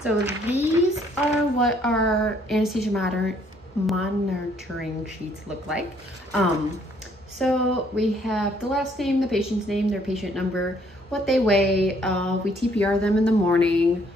So these are what our anesthesia monitoring sheets look like. So we have the last name, the patient's name, their patient number, what they weigh. We TPR them in the morning,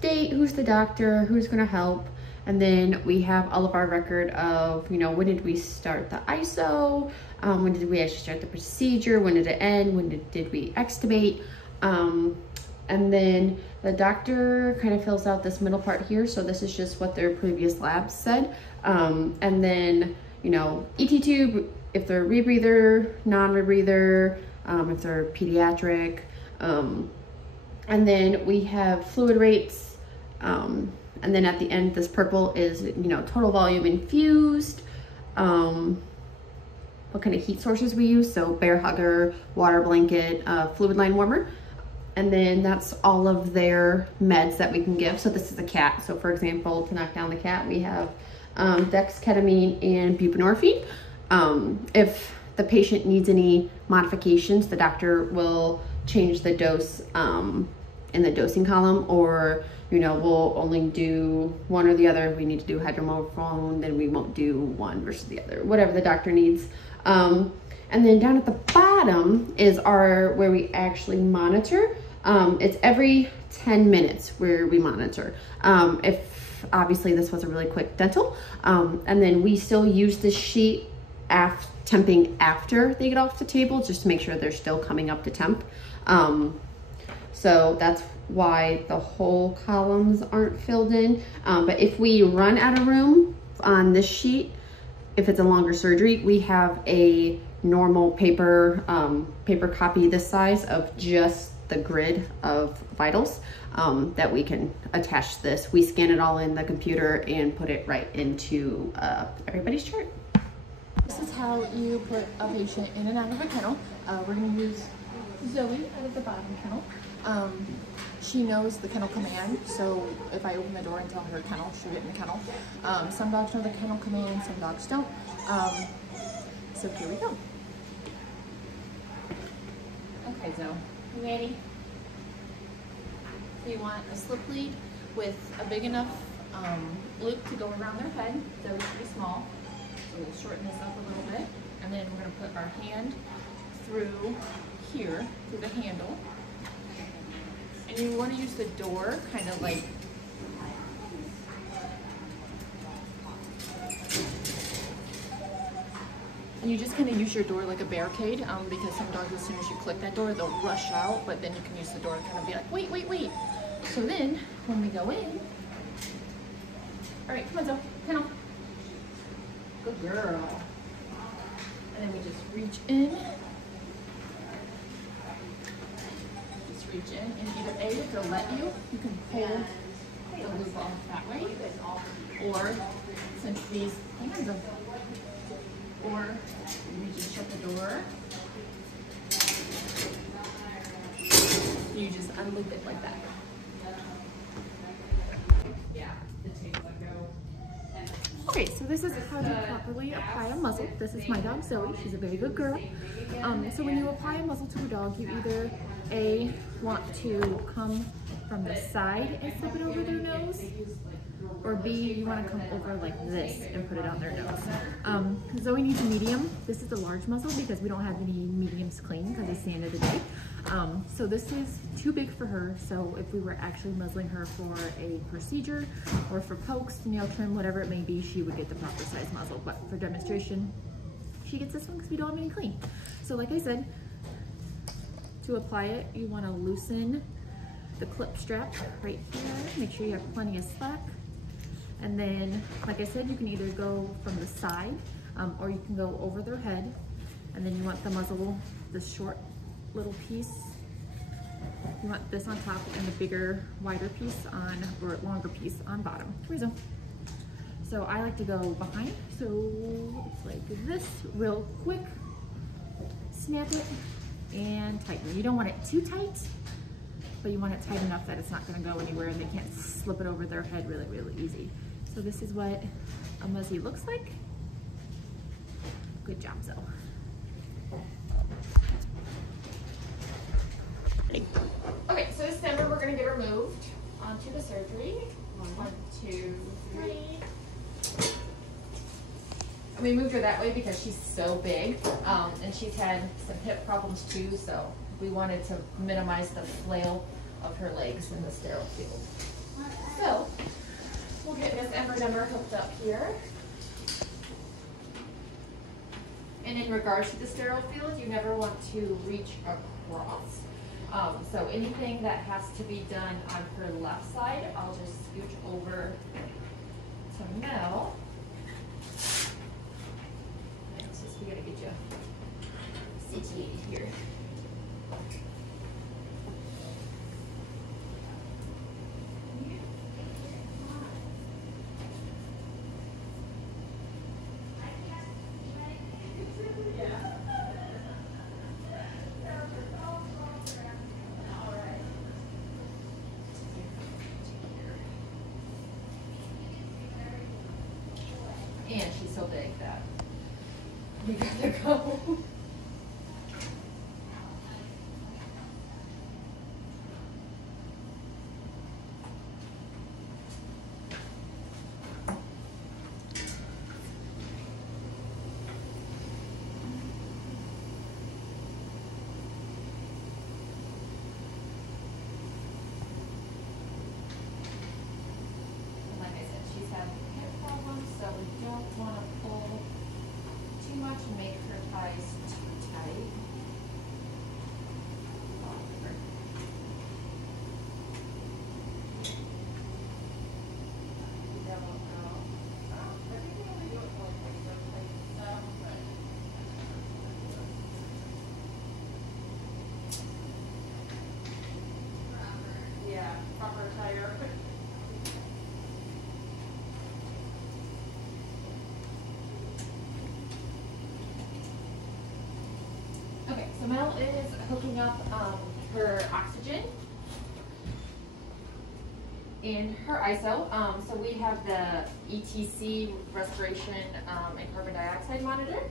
date, who's the doctor, who's gonna help. And then we have all of our record of, you know, when did we start the ISO? When did we actually start the procedure? When did it end? When did we extubate? And then the doctor kind of fills out this middle part here. So this is just what their previous labs said. And then, you know, ET tube, if they're rebreather, non-rebreather, if they're pediatric. And then we have fluid rates. And then at the end, this purple is, you know, total volume infused, what kind of heat sources we use. So bear hugger, water blanket, fluid line warmer. And then that's all of their meds that we can give. So this is a cat. So for example, to knock down the cat, we have dexketamine and buprenorphine. If the patient needs any modifications, the doctor will change the dose in the dosing column, or, you know, we'll only do one or the other. If we need to do hydromorphone, then we won't do one versus the other, whatever the doctor needs. And then down at the bottom is where we actually monitor. It's every 10 minutes where we monitor. If obviously this was a really quick dental, and then we still use this sheet temping after they get off the table, just to make sure they're still coming up to temp. So that's why the whole columns aren't filled in. But if we run out of room on this sheet, if it's a longer surgery, we have a normal paper copy this size of just the grid of vitals that we can attach to this. We scan it all in the computer and put it right into everybody's chart. This is how you put a patient in and out of a kennel. We're going to use Zoe out of the bottom kennel. She knows the kennel command, so if I open the door and tell her kennel, she'll get in the kennel. Some dogs know the kennel command, some dogs don't. So here we go. Okay, Zoe, you ready? So you want a slip lead with a big enough loop to go around their head. Zoe's pretty small, so we'll shorten this up a little bit. And then we're going to put our hand through here, through the handle. And you want to use the door kind of like and you just kind of use your door like a barricade, because some dogs, as soon as you click that door, they'll rush out, but then you can use the door to kind of be like, wait, wait, wait. So then when we go in, all right, come on, Zoe, kennel. Good girl. And then we just reach in. Reach in, and either A, if they'll let you, you can pull the loop off that way, or since these hands are, or you just shut the door, you just unloop it like that. Okay, so this is how to properly apply a muzzle. This is my dog Zoe. She's a very good girl. So when you apply a muzzle to a dog, you either A, want to come from the side and slip it over their nose, or B, you want to come over like this and put it on their nose. Zoe needs a medium. This is a large muzzle because we don't have any mediums clean because it's the end of the day. So this is too big for her. So if we were actually muzzling her for a procedure or for pokes, nail trim, whatever it may be, she would get the proper size muzzle. But for demonstration, she gets this one because we don't have any clean. So like I said, to apply it, you want to loosen the clip strap right here. Make sure you have plenty of slack. And then, like I said, you can either go from the side or you can go over their head. And then you want the muzzle, the short little piece. You want this on top and the bigger, wider piece on, or longer piece on bottom. So I like to go behind. So it's like this, real quick. Snap it and tighten. You don't want it too tight, but you want it tight enough that it's not going to go anywhere and they can't slip it over their head really, really easy. So this is what a muzzy looks like. Good job, Zoe. Okay, so this member we're going to get removed. onto the surgery. 1, 2, 3. And we moved her that way because she's so big, and she's had some hip problems too, so we wanted to minimize the flail of her legs in the sterile field. So we'll get Miss Ember hooked up here. And in regards to the sterile field, you never want to reach across. So anything that has to be done on her left side, I'll just scooch over to Mel. We gotta get you situated here. And she's so big that we gotta go. Like I said, she's having hip problems, so we don't want to pull too much and make her ties too tight. Yeah, proper tire. Okay, so Mel is hooking up her oxygen and her ISO. So we have the ETC respiration and carbon dioxide monitor.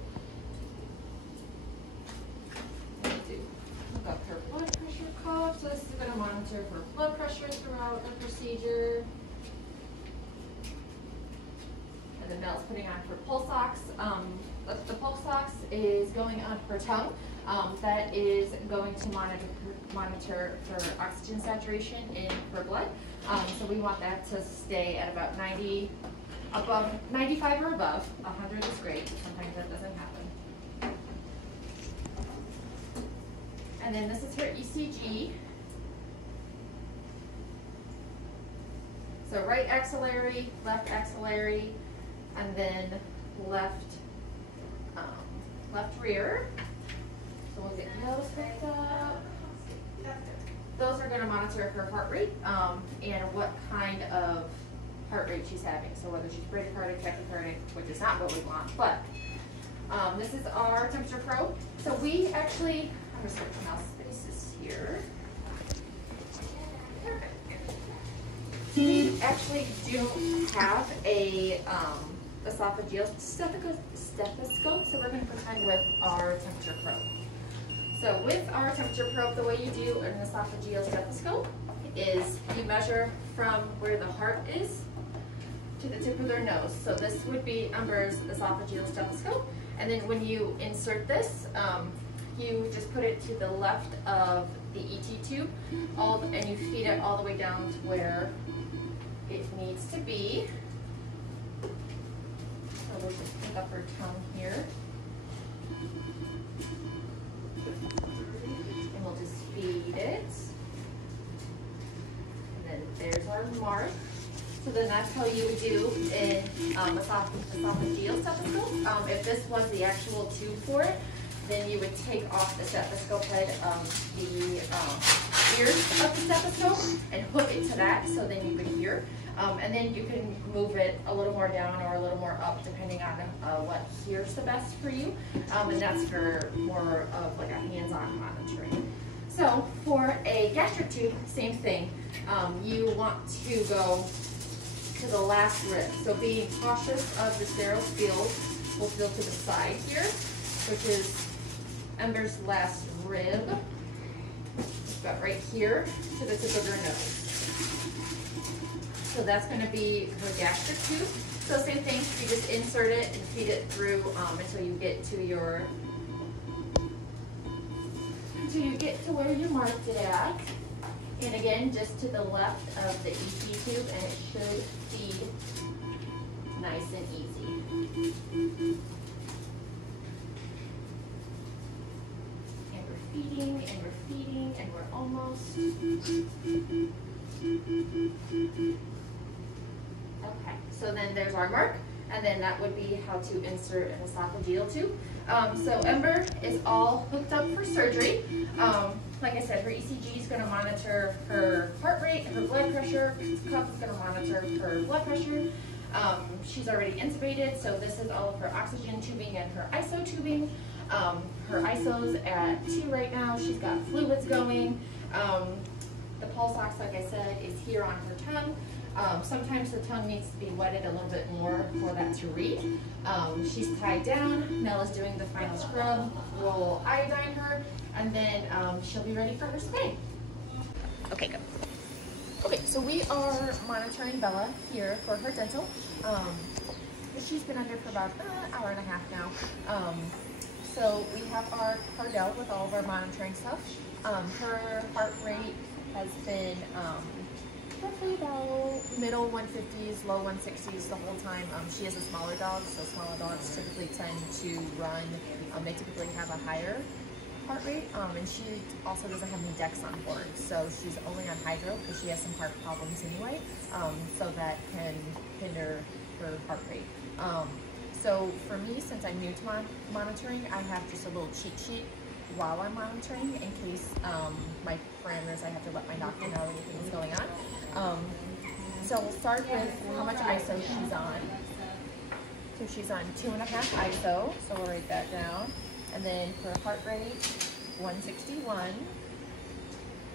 Hook up her blood pressure cuff. So this is going to monitor her blood pressure throughout the procedure. And then Mel's putting on her pulse ox. The pulse ox is going on her tongue. That is going to monitor her oxygen saturation in her blood. So we want that to stay at about 95 or above. 100 is great. Sometimes that doesn't happen. And then this is her ECG. So right axillary, left axillary, and then left rear. So we'll get those hooked up. Those are going to monitor her heart rate and what kind of heart rate she's having. So whether she's bradycardic, tachycardic, which is not what we want, but this is our temperature probe. So we actually, I'm going to switch mouse spaces here. We actually do have a esophageal stethoscope, so we're going to pretend with our temperature probe. So with our temperature probe, the way you do an esophageal stethoscope is you measure from where the heart is to the tip of their nose. So this would be Ember's esophageal stethoscope. And then when you insert this, you just put it to the left of the ET tube, and you feed it all the way down to where it needs to be. So we'll just pick up her tongue here. And we'll just feed it. And then there's our mark. So then that's how you would do an esophageal stethoscope. If this was the actual tube for it, then you would take off the stethoscope head of the ears of the stethoscope and hook it to that, so then you could hear. And then you can move it a little more down or a little more up depending on what hears the best for you. And that's for more of like a hands-on monitoring. So for a gastric tube, same thing. You want to go to the last rib. So being cautious of the sterile field, we'll feel to the side here, which is Ember's last rib. Got right here to the tip of her nose. So that's going to be her gastric tube. So same thing, you just insert it and feed it through until you get to where you marked it at. And again, just to the left of the EP tube, and it should feed nice and easy. And we're feeding, and we're feeding, and we're almost. Okay, so then there's our mark, and then that would be how to insert an esophageal tube. So Ember is all hooked up for surgery. Like I said, her ECG is going to monitor her heart rate, her blood pressure. Cuff is going to monitor her blood pressure. She's already intubated, so this is all of her oxygen tubing and her ISO tubing. Her ISO's at 2 right now. She's got fluids going. The pulse ox, like I said, is here on her tongue. Sometimes the tongue needs to be wetted a little bit more for that to read. She's tied down. Nell is doing the final scrub. We'll iodine her, and then she'll be ready for her spay. Okay, go. Okay, so we are monitoring Bella here for her dental. She's been under for about an hour and a half now. So we have our Cardell with all of our monitoring stuff. Her heart rate has been roughly about middle 150s, low 160s the whole time. She is a smaller dog, so smaller dogs typically tend to run. They typically have a higher heart rate, and she also doesn't have any decks on board, so she's only on hydro because she has some heart problems anyway, so that can hinder her heart rate. So for me, since I'm new to monitoring, I have just a little cheat sheet while I'm monitoring in case my parameters, I have to let my doctor know anything is going on. So we'll start with how much ISO she's on. So she's on 2.5 ISO, so we'll write that down. And then her heart rate, 161,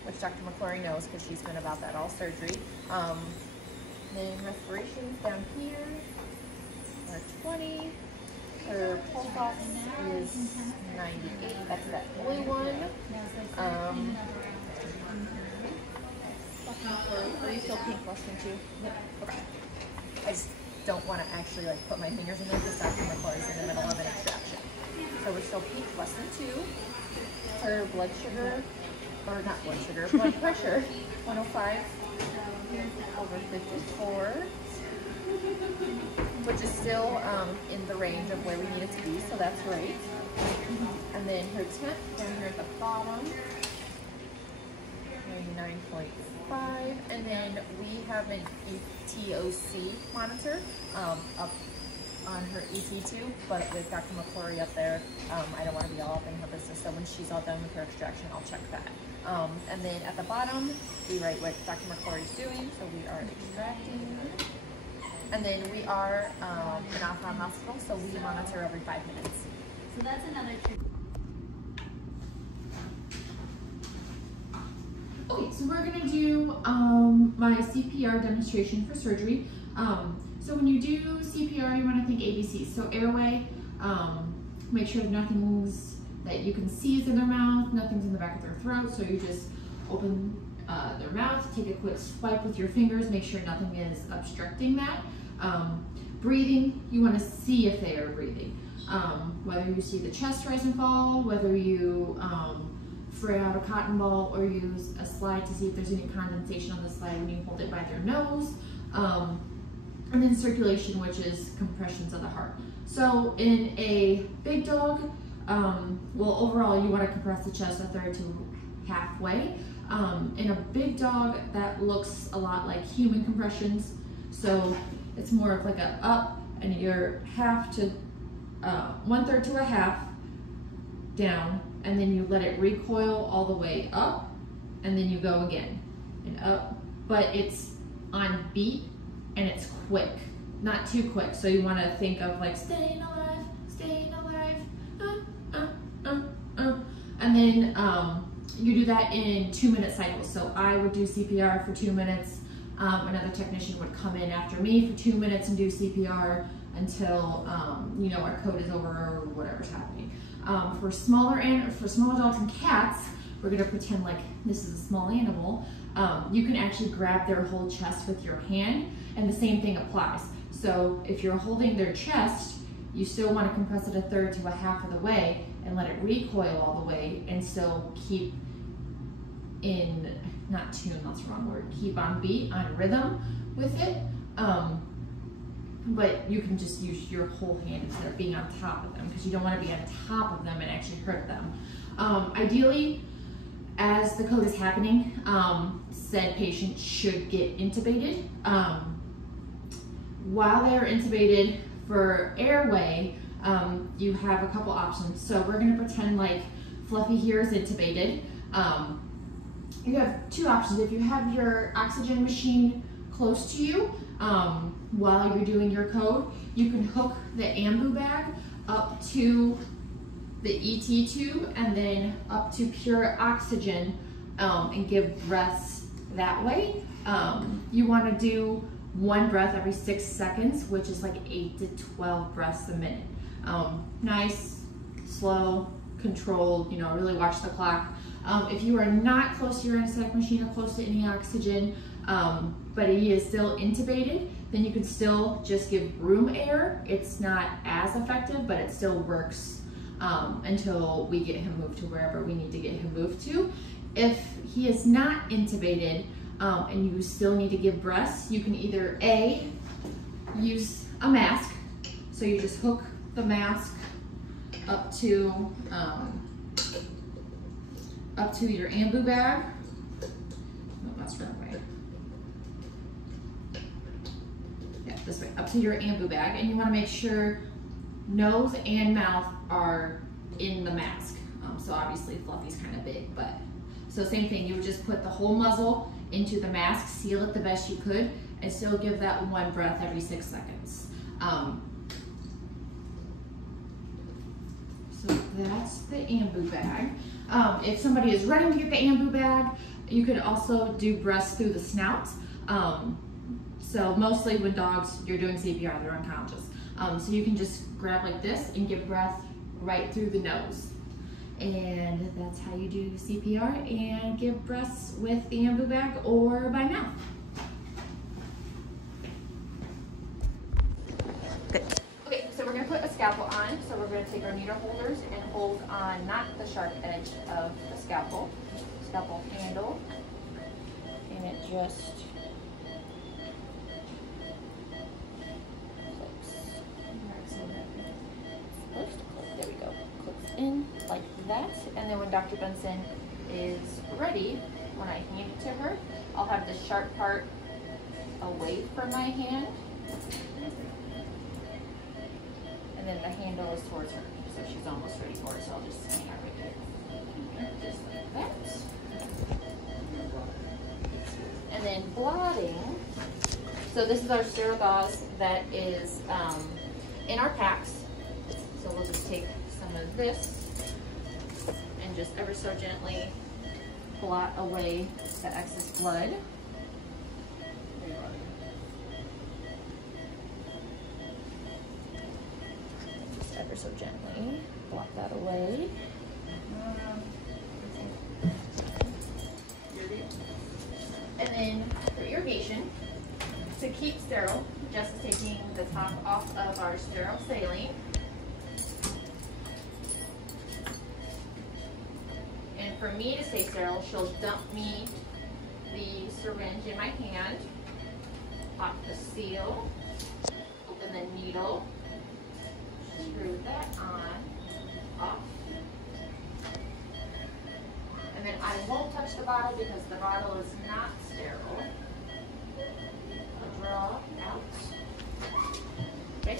which Dr. McClory knows because she's been about that all surgery. Then respirations down here are 20. Her pulse ox is 98. That's that blue one. Are you still pink less than 2? Yep. Okay. I just don't want to actually like put my fingers in there because Dr. McClory's in the middle of an extraction. So we're still pink less than 2. Her blood sugar, or not blood sugar, blood pressure, 105 over 54. Which is still in the range of where we need it to be, so that's right. And then her temp down here at the bottom, 99.5. And then we have an ETOC monitor up on her ET tube, but with Dr. McClory up there, I don't want to be all up in her business, so when she's all done with her extraction, I'll check that. And then at the bottom, we write what Dr. McClory's doing, so we are extracting. And then we are an off-on hospital, so we monitor every 5 minutes. So that's another trick. Okay, so we're gonna do my CPR demonstration for surgery. So when you do CPR, you wanna think ABCs. So airway, make sure nothing's that you can see is in their mouth, nothing's in the back of their throat, so you just open their mouth, take a quick swipe with your fingers, make sure nothing is obstructing that. Breathing, you want to see if they are breathing. Whether you see the chest rise and fall, whether you fray out a cotton ball or use a slide to see if there's any condensation on the slide when you hold it by their nose. And then circulation, which is compressions of the heart. So in a big dog, well, overall you want to compress the chest a third to halfway. In a big dog, that looks a lot like human compressions. So it's more of like a up, and you're half to 1/3 to a half down, and then you let it recoil all the way up, and then you go again and up. But it's on beat and it's quick, not too quick. So you want to think of like staying alive, and then you do that in 2-minute cycles. So I would do CPR for 2 minutes. Another technician would come in after me for 2 minutes and do CPR until you know, our code is over or whatever's happening. For smaller dogs and cats, we're gonna pretend like this is a small animal. you can actually grab their whole chest with your hand, and the same thing applies. So if you're holding their chest, you still want to compress it a third to a half of the way and let it recoil all the way and still keep in, not tune, that's the wrong word, keep on beat, on rhythm with it. But you can just use your whole hand instead of being on top of them, because you don't want to be on top of them and actually hurt them. Ideally, as the code is happening, said patient should get intubated. While they're intubated for airway, you have a couple options. So we're going to pretend like Fluffy here is intubated. You have two options. If you have your oxygen machine close to you while you're doing your code, you can hook the ambu bag up to the ET tube and then up to pure oxygen and give breaths that way. You want to do one breath every 6 seconds, which is like 8 to 12 breaths a minute. Nice, slow, controlled, you know, really watch the clock. If you are not close to your anesthetic machine or close to any oxygen, but he is still intubated, then you can still just give room air. It's not as effective, but it still works until we get him moved to wherever we need to get him moved to. If he is not intubated and you still need to give breaths, you can either A, use a mask. So you just hook the mask up to your ambu bag. No, that's the wrong way. Yeah, this way, up to your ambu bag, and you want to make sure nose and mouth are in the mask. So obviously Fluffy's kind of big, but so same thing. You would just put the whole muzzle into the mask, seal it the best you could, and still give that one breath every 6 seconds. So that's the ambu bag. If somebody is running to get the ambu bag, you could also do breaths through the snout. So mostly when dogs, you're doing CPR, they're unconscious. So you can just grab like this and give breath right through the nose. And that's how you do CPR and give breaths with the ambu bag or by mouth. Good. Okay, so we're gonna put a scalpel on. So we're gonna take our needle holders and hold on not the sharp edge of the scalpel handle, and it just there we go, clips in like that. And then when Dr. Benson is ready, when I hand it to her, I'll have the sharp part away from my hand, and then the handle is towards her, so she's almost ready for it. So I'll just hang out right there, just like that. And then blotting. So this is our sterile gauze that is in our packs. So we'll just take some of this and just ever so gently blot away the excess blood. Just ever so gently blot that away. And then for irrigation, to keep sterile, Jess is taking the top off of our sterile saline. And for me to stay sterile, she'll dump me the syringe in my hand, pop the seal, open the needle, screw that on, off. And then I won't touch the bottle because the bottle is not sterile. I'll draw out. Okay.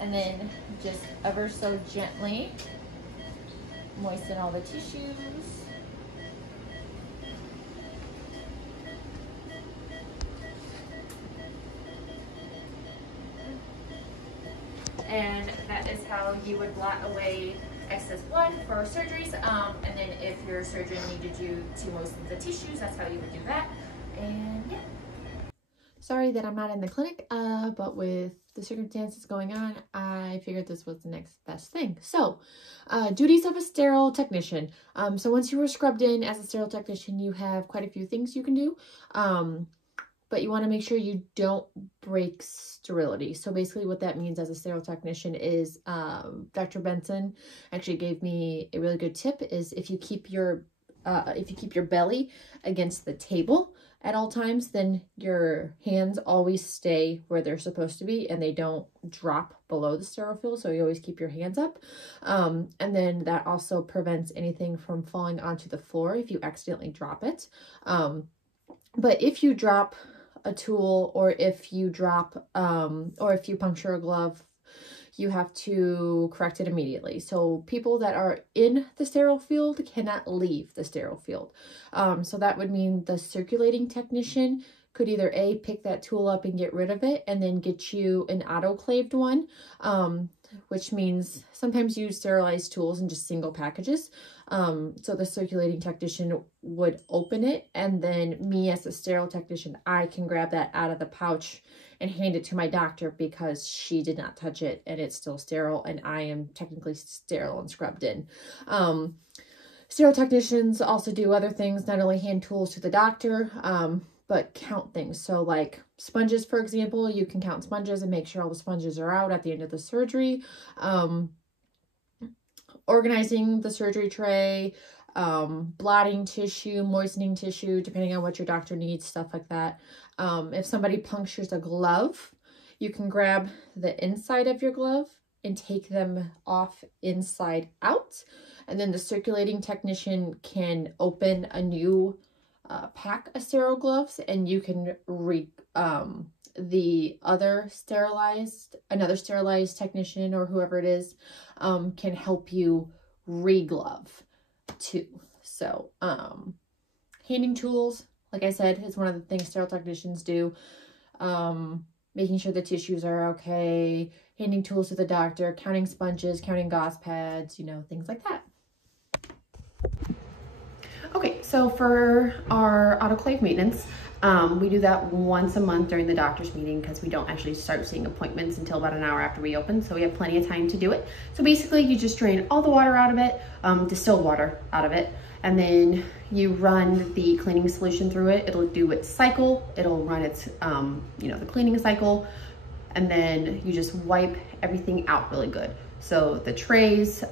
And then just ever so gently moisten all the tissues. And that is how you would blot away excess blood for surgeries. And then if your surgeon needed you to moisten the tissues, that's how you would do that. And yeah. Sorry that I'm not in the clinic, but with the circumstances going on, I figured this was the next best thing. So, duties of a sterile technician. So once you were scrubbed in as a sterile technician, you have quite a few things you can do. But you want to make sure you don't break sterility. So basically what that means as a sterile technician is Dr. Benson actually gave me a really good tip is if you keep your belly against the table at all times, then your hands always stay where they're supposed to be and they don't drop below the sterile field. So you always keep your hands up. And then that also prevents anything from falling onto the floor if you accidentally drop it. But if you drop a tool or if you drop or if you puncture a glove, you have to correct it immediately. So people that are in the sterile field cannot leave the sterile field. So that would mean the circulating technician could either A, pick that tool up and get rid of it and then get you an autoclaved one, which means sometimes you sterilize tools in just single packages. So the circulating technician would open it, and then me as a sterile technician, I can grab that out of the pouch and hand it to my doctor because she did not touch it and it's still sterile and I am technically sterile and scrubbed in. Sterile technicians also do other things, not only hand tools to the doctor, but count things. So like sponges, for example, you can count sponges and make sure all the sponges are out at the end of the surgery. Organizing the surgery tray, blotting tissue, moistening tissue, depending on what your doctor needs, stuff like that. If somebody punctures a glove, you can grab the inside of your glove and take them off inside out. And then the circulating technician can open a new pack of sterile gloves, and you can another sterilized technician or whoever it is can help you re-glove too. So handing tools, like I said, is one of the things sterile technicians do. Making sure the tissues are okay, handing tools to the doctor, counting sponges, counting gauze pads, you know, things like that. Okay, so for our autoclave maintenance, we do that once a month during the doctor's meeting because we don't actually start seeing appointments until about an hour after we open, so we have plenty of time to do it. So basically you just drain all the water out of it, distilled water out of it, and then you run the cleaning solution through it. It'll do its cycle, it'll run its, the cleaning cycle, and then you just wipe everything out really good. So the trays,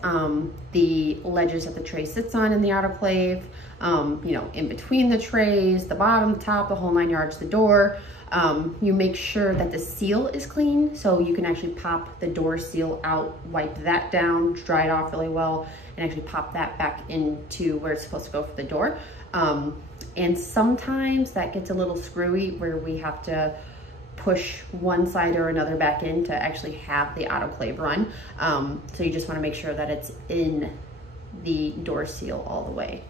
the ledges that the tray sits on in the autoclave, in between the trays, the bottom, the top, the whole 9 yards, the door. You make sure that the seal is clean, so you can actually pop the door seal out, wipe that down, dry it off really well, and actually pop that back into where it's supposed to go for the door. And sometimes that gets a little screwy where we have to push one side or another back in to actually have the autoclave run. So you just want to make sure that it's in the door seal all the way.